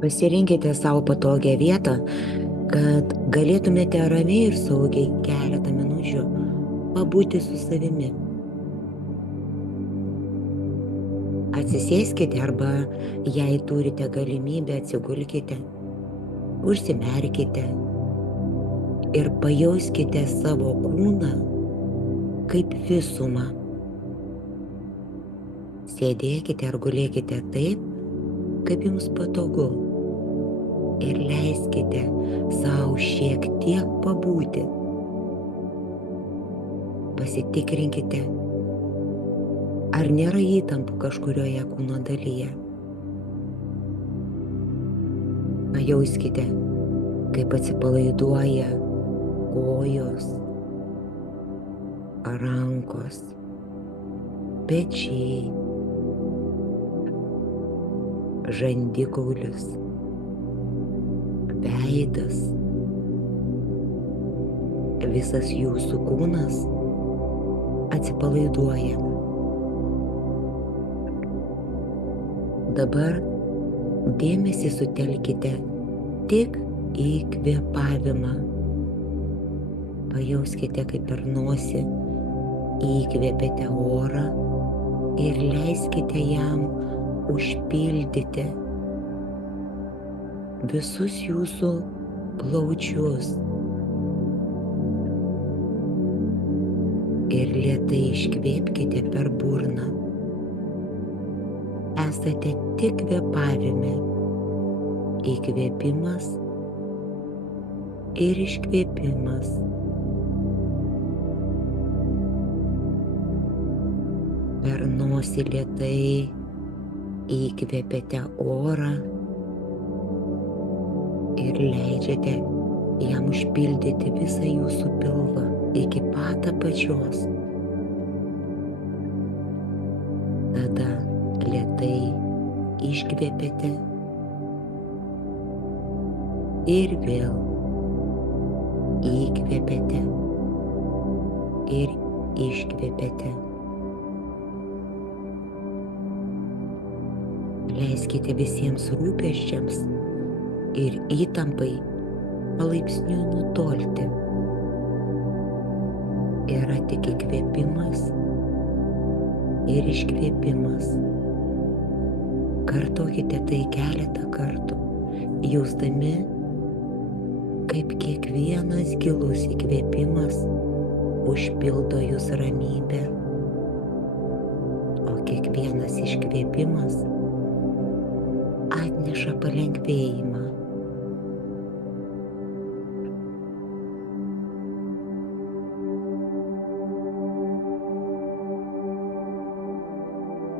Pasirinkite savo patogią vietą, kad galėtumėte ramiai ir saugiai keletą minučių pabūti su savimi. Atsisėskite arba, jei turite galimybę, atsigulkite, užsimerkite ir pajauskite savo kūną kaip visumą. Sėdėkite ar gulėkite taip, kaip jums patogu ir leiskite savo šiek tiek pabūti. Pasitikrinkite, ar nėra įtampų kažkurioje kūno dalyje. Pajauskite, kaip atsipalaiduoja kojos, rankos, pečiai, žandikaulis, veidas. Visas jūsų kūnas atsipalaiduoja. Dabar dėmesį sutelkite tik į kvėpavimą. Pajauskite, kaip per nosį įkvėpėte orą ir leiskite jam užpildyti visus jūsų plaučius. Ir lėtai iškvėpkite per burną. Esate tik kvėpavime. Įkvėpimas ir iškvėpimas. Per nosį lėtai įkvėpėte orą ir leidžiate jam užpildyti visą jūsų pilvą iki pat apačios. Tada lėtai iškvėpėte ir vėl įkvėpėte ir iškvėpėte. Leiskite visiems rūpesčiams ir įtampai palaipsniui nutolti. Yra tik įkvėpimas ir iškvėpimas. Kartokite tai keletą kartų, jausdami, kaip kiekvienas gilus įkvėpimas užpildo jūs ramybę, o kiekvienas iškvėpimas atneša palengvėjimą.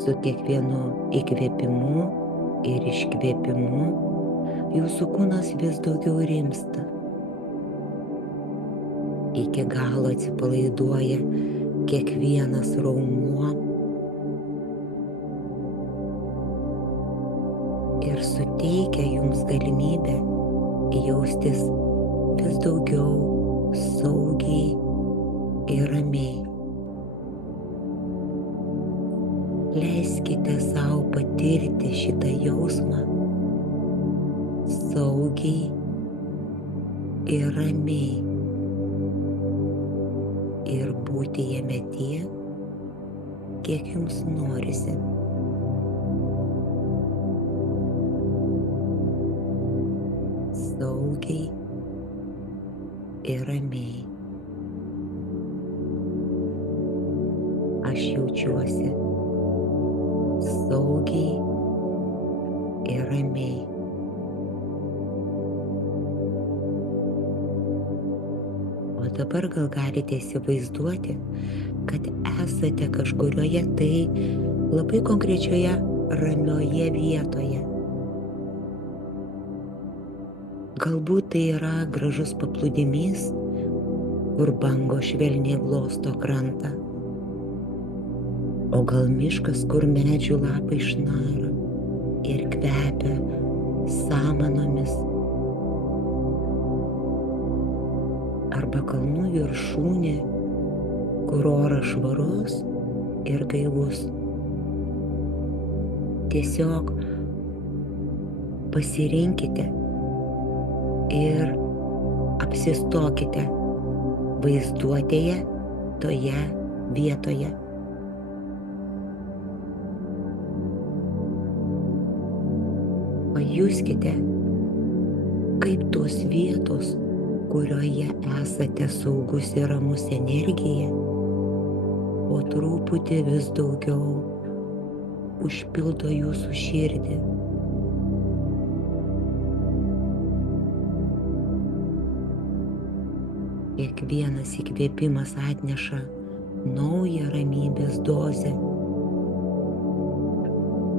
Su kiekvienu įkvėpimu ir iškvėpimu jūsų kūnas vis daugiau rimsta. Iki galo atsipalaiduoja kiekvienas raumuo ir suteikia jums galimybę jaustis vis daugiau saugiai ir ramiai. Leiskite savo patirti šitą jausmą saugiai ir ramiai ir būti jame tiek, kiek jums norisi. Saugiai ir ramiai. Aš jaučiuosi saugiai ir ramiai. O dabar gal galite įsivaizduoti, kad esate kažkurioje tai labai konkrečioje ramioje vietoje. Galbūt tai yra gražus paplūdimys, kur bangos švelniai glosto krantą. O gal miškas, kur medžių lapai šnara ir kvepia samanomis. Arba kalnų viršūnė, kur oras švarus ir gaivus. Tiesiog Pasirinkite ir apsistokite vaizduotėje toje vietoje. Pajuskite, kaip tos vietos, kurioje esate saugus ir ramus energija, po truputį vis daugiau užpildo jūsų širdį. Kiekvienas įkvėpimas atneša naują ramybės dozę,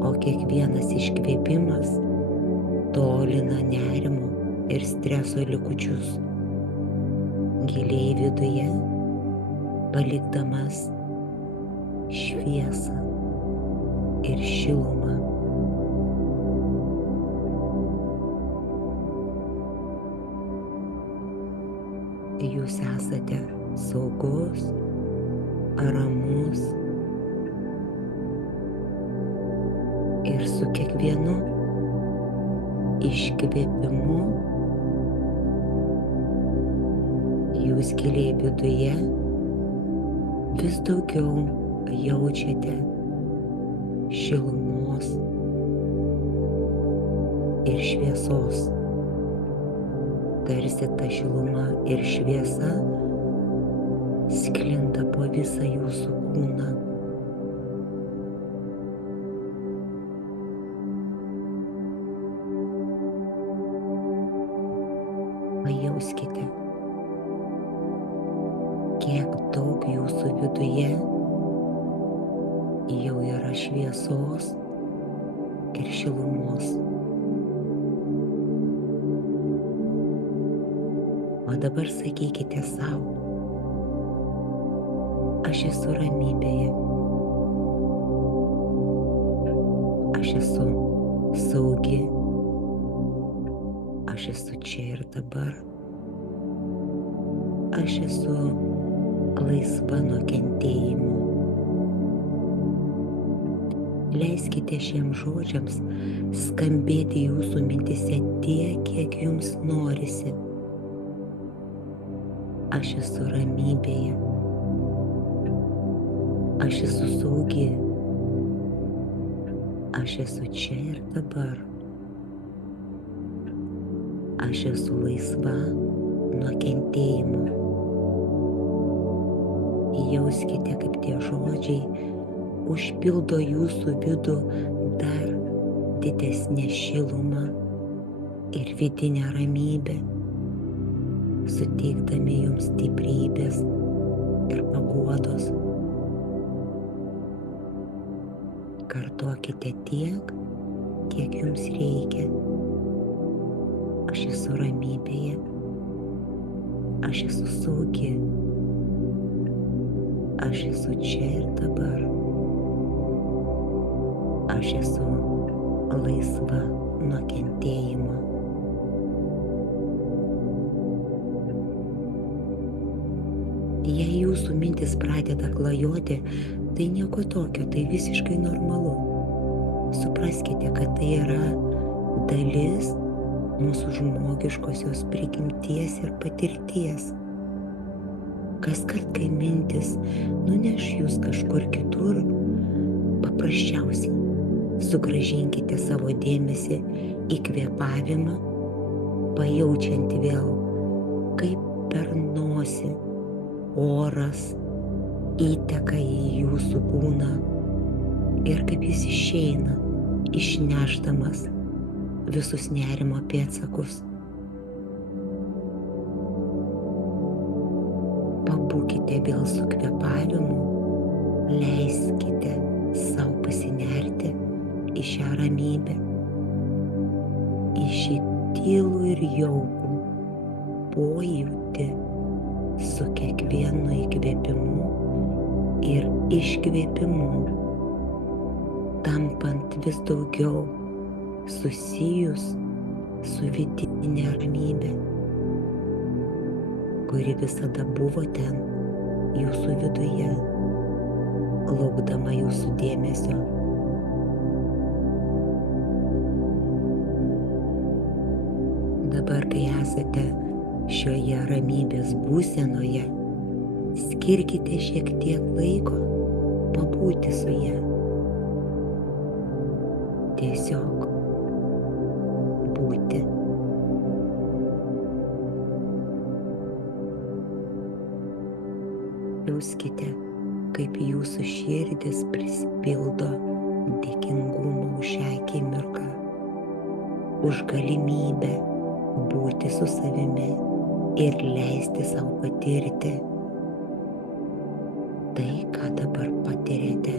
o kiekvienas iškvėpimas tolina nerimo ir streso likučius giliai viduje, palikdamas šviesą ir šilumą. Jūs esate saugus, ramus ir su kiekvienu iškvėpimu jūs giliai viduje vis daugiau jaučiate šilumos ir šviesos. Tarsi ta šiluma ir šviesa sklinda po visą jūsų kūną. Pajauskite, kiek daug jūsų viduje jau yra šviesos ir šilumos. O dabar sakykite sau: aš esu ramybėje, aš esu saugi, aš esu čia ir dabar, aš esu laisva nuo kentėjimo. Leiskite šiems žodžiams skambėti jūsų mintyse tiek, kiek jums norisi. Aš esu ramybėje, aš esu saugi, aš esu čia ir dabar, aš esu laisva nuo kentėjimo. Jauskite, kaip tie žodžiai užpildo jūsų vidų dar didesnę šilumą ir vidinę ramybę, suteikdami jums stiprybės ir paguodos. Kartokite tiek, kiek jums reikia. Aš esu ramybėje, aš esu saugi, aš esu čia ir dabar, aš esu laisva nuo kentėjimo. Jei jūsų mintis pradeda klajoti, tai nieko tokio, tai visiškai normalu. Supraskite, kad tai yra dalis mūsų žmogiškosios prigimties ir patirties. Kaskart, kai mintis nuneš jūs kažkur kitur, paprasčiausiai sugrąžinkite savo dėmesį į kvėpavimą, pajaučiant vėl, kaip per nosį oras įteka į jūsų kūną ir kaip jis išeina, išnešdamas visus nerimo pėdsakus. Pabūkite vėl su kvėpavimu, leiskite sau pasinerti į šią ramybę, į šį tylų ir jaukų pojūtį su kiekvienu įkvėpimu ir iškvėpimu, tampant vis daugiau susijus su vidinė ramybė, kuri visada buvo ten jūsų viduje, laukdama jūsų dėmesio. Dabar, kai esate šioje ramybės būsenoje, skirkite šiek tiek laiko pabūti su ja. Tiesiog būti. Jauskite, kaip jūsų širdis prisipildo dėkingumo už šią akimirką, už galimybę būti su savimi ir leisti savo patirti tai, ką dabar patiriate.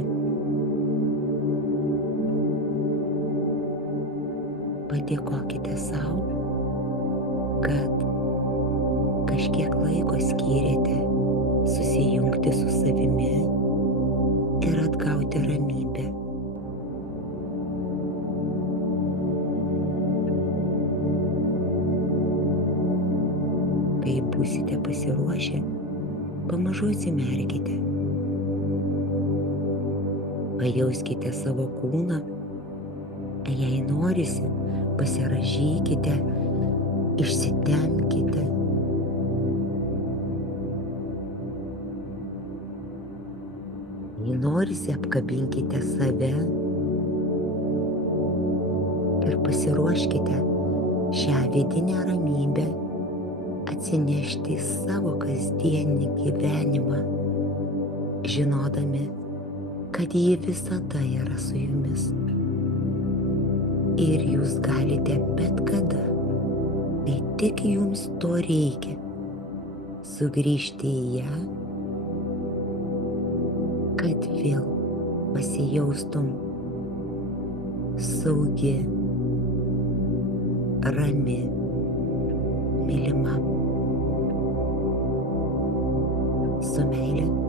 Padėkokite savo, kad kažkiek laiko skyrėte susijungti su savimi ir atgauti ramybę. Kai būsite pasiruošę, pamažu atsimerkite. Pajauskite savo kūną, jei norisi, pasirąžykite, išsitempkite. Jei norisi, apkabinkite save ir pasiruoškite šią vidinę ramybę atsinešti į savo kasdienį gyvenimą, žinodami, kad ji visada yra su jumis. Ir jūs galite bet kada, kai tik jums to reikia, sugrįžti į ją, kad vėl pasijaustum saugi, rami, mylima. Su meile.